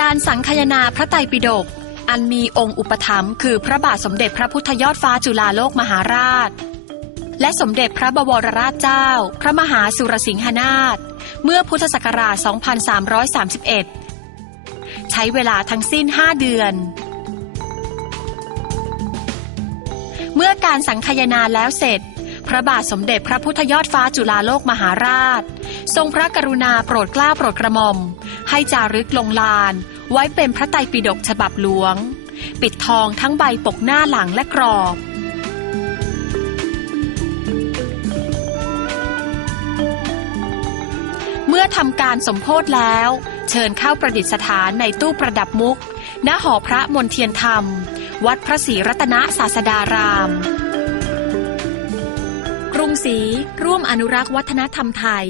การสังคายนาพระไตรปิฎกอันมีองค์อุปถัมภ์คือพระบาทสมเด็จพระพุทธยอดฟ้าจุฬาโลกมหาราช และสมเด็จพระบวรราชเจ้า พระมหาสุรสิงหนาถเมื่อพุทธศักราช 2331 ใช้เวลาทั้งสิ้น 5 เดือน เมื่อการสังคายนาแล้วเสร็จ พระบาทสมเด็จพระพุทธยอดฟ้าจุฬาโลกมหาราช ทรงพระกรุณาโปรดเกล้าโปรดกระหม่อม ให้จารึกลงลาน ไว้เป็นพระไตรปิฎกฉบับหลวง ปิดทองทั้งใบปกหน้าหลังและกรอบเมื่อทำการสมโพธแล้ว เชิญเข้าประดิษฐานในตู้ประดับมุก ณหอพระมนเทียนธรรม วัดพระศรีรัตนศาสดาราม รุงศรีร่วมอนุรักษ์วัฒนธรรมไทย